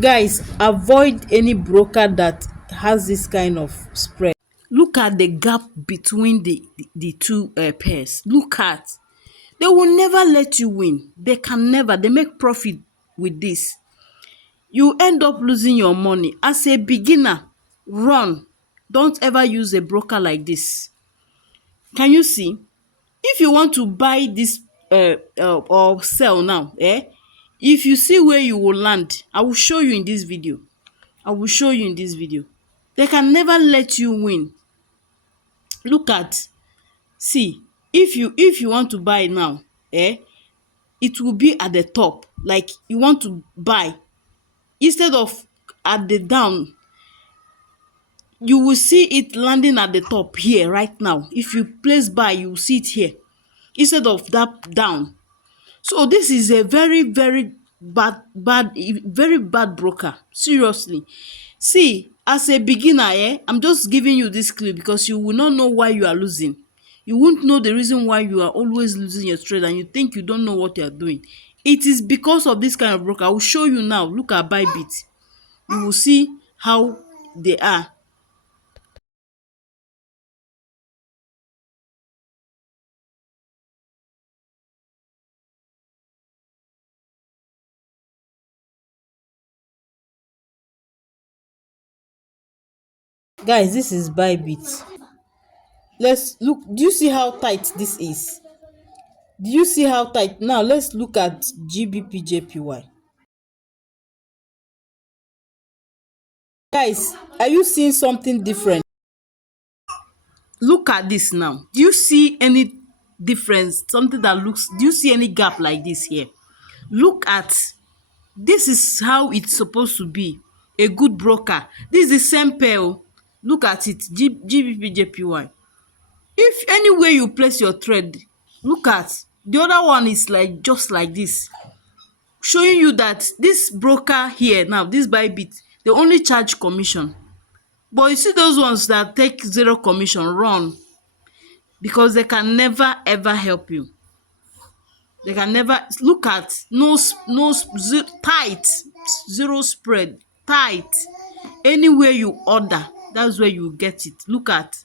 Guys, avoid any broker that has this kind of spread. Look at the gap between the two pairs. Look at, they will never let you win. They can never. They make profit with this. You end up losing your money. As a beginner, run. Don't ever use a broker like this. Can you see? If you want to buy this or sell now, if you see where you will land, I will show you in this video. I will show you in this video. They can never let you win. Look at, see, if you want to buy now, it will be at the top. Like you want to buy, instead of at the down, you will see it landing at the top here right now. If you place buy, you will see it here instead of that down. So this is a very very bad broker. Seriously. See, as a beginner, I'm just giving you this clue because you will not know why you are losing. You won't know the reason why you are always losing your trade and you think you don't know what you are doing. It is because of this kind of broker. I will show you now. Look at Bybit. You will see how they are. Guys, this is Bybit. Let's look. Do you see how tight this is? Do you see how tight? Now let's look at GBPJPY. Guys, are you seeing something different? Look at this now. Do you see any difference? Something that looks, do you see any gap like this here? Look at, this is how it's supposed to be. A good broker. This is the same pair. Oh. Look at it. GBPJPY. If anywhere you place your trade, look at the other one is like just like this. Showing you that this broker here now, this Bybit, they only charge commission. But you see those ones that take zero commission, run, because they can never ever help you. They can never. Look at, tight, zero spread, tight. Anywhere you order, that's where you get it. Look at.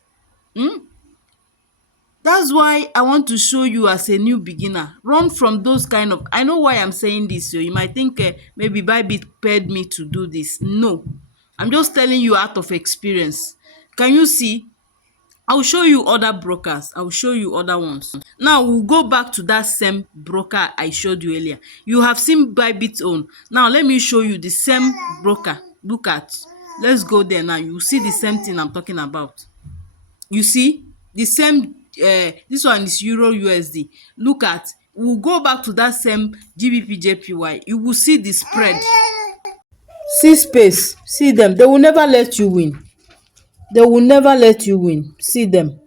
That's why I want to show you as a new beginner. Run from those kind of. I know why I'm saying this. So you might think maybe Bybit paid me to do this. No, I'm just telling you out of experience. Can you see? I will show you other brokers. I will show you other ones. Now we'll go back to that same broker I showed you earlier. You have seen Bybit own. Now let me show you the same broker. Look at. Let's go there now. You see the same thing I'm talking about. You see the same. This one is Euro USD. Look at. We'll go back to that same GBP JPY. You will see the spread. See space. See them. They will never let you win. They will never let you win. See them.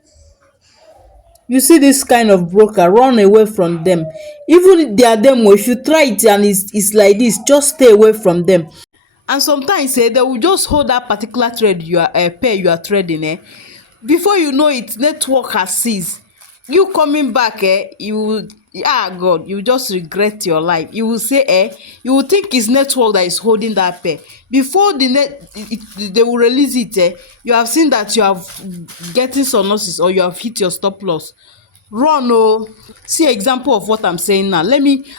You see this kind of broker, run away from them. Even if they are them, if you try it and it's like this, just stay away from them. And sometimes they will just hold that particular trade you are pair you are trading. Before you know it, network has ceased. You coming back, you will, God, you just regret your life. You will say, you will think it's network that is holding that pair. Before they will release it, you have seen that you have getting some losses or you have hit your stop loss. Run. Oh, see example of what I'm saying now.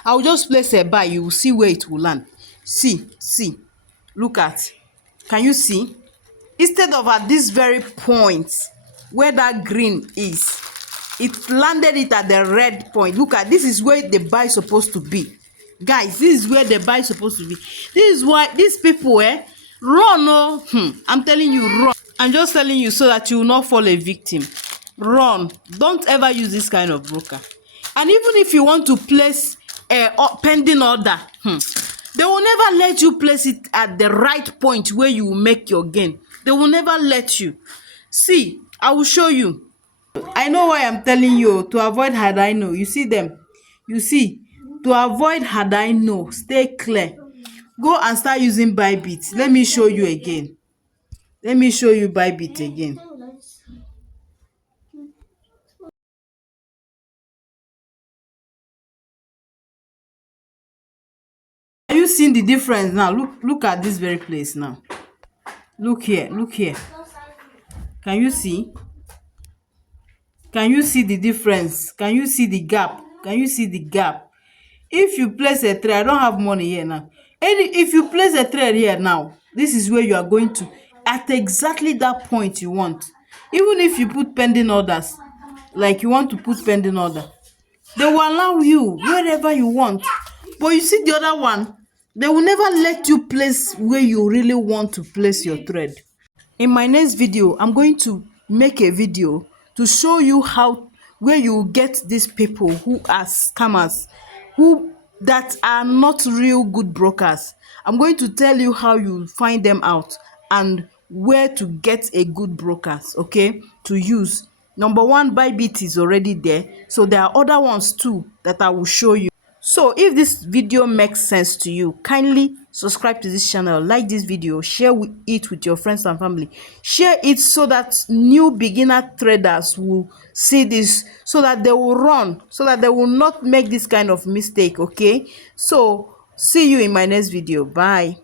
I will just place a buy. You will see where it will land. See, look at. Can you see? Instead of at this very point where that green is, it landed it at the red point. Look at, this is where the buy supposed to be. Guys, this is where the buy supposed to be. This is why these people run. Oh, I'm telling you, run. I'm just telling you so that you will not fall a victim. Run. Don't ever use this kind of broker. And even if you want to place a pending order, they will never let you place it at the right point where you will make your gain. They will never let you. See, I will show you. I know why I'm telling you, to avoid had I know. You see them. You see, to avoid had I know, stay clear. Go and start using Bybit. Let me show you again. Let me show you Bybit again. Are you seeing the difference now? Look at this very place now. Look here, look here. Can you see? Can you see the difference? Can you see the gap? Can you see the gap? If you place a trade, I don't have money here now. And if you place a trade here now, this is where you are going to at exactly that point you want. Even if you put pending orders, like you want to put pending order, they will allow you wherever you want. But you see the other one, they will never let you place where you really want to place your trade. In my next video, I'm going to make a video to show you how where you get these people who are scammers, who that are not real good brokers. I'm going to tell you how you find them out and where to get a good brokers, okay, to use. Number one, Bybit is already there, so there are other ones too that I will show you. So if this video makes sense to you, kindly subscribe to this channel, like this video, share it with your friends and family. Share it so that new beginner traders will see this, so that they will run, so that they will not make this kind of mistake, okay? So see you in my next video. Bye.